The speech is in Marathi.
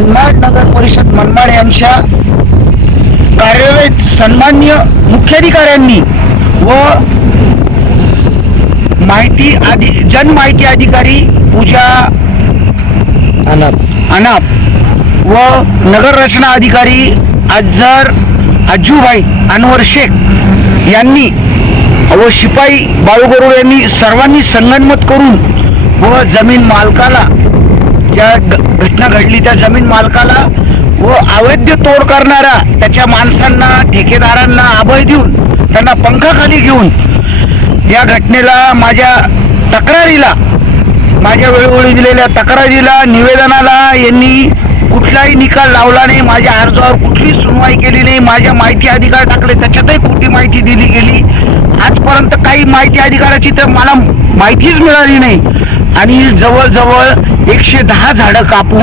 मनमाड नगर परिषद मनमाड यांच्या कार्यरत सन्माननीय मुख्याधिकाऱ्यांनी व जनमाहिती अधिकारी पूजा अनाप व नगर रचना अधिकारी अज्जूभाई अनवर शेख यांनी व शिपाई बाळूगरुड यांनी सर्वांनी संगनमत करून व जमीन मालकाला, ज्या घटना घडली त्या जमीन मालकाला व अवैध तोड करणाऱ्या त्याच्या माणसांना, ठेकेदारांना अभय देऊन त्यांना पंखाखाली घेऊन या घटनेला, माझ्या वेळोवेळी दिलेल्या तक्रारीला, निवेदनाला यांनी कुठलाही निकाल लावला नाही. माझ्या अर्जावर कुठली सुनवाई केली नाही. माझ्या माहिती अधिकार टाकले त्याच्यातही खोटी माहिती दिली गेली. आजपर्यंत काही माहिती अधिकाराची तर मला माहितीच मिळाली नाही. आणि जवळजवळ 110 झाडं कापून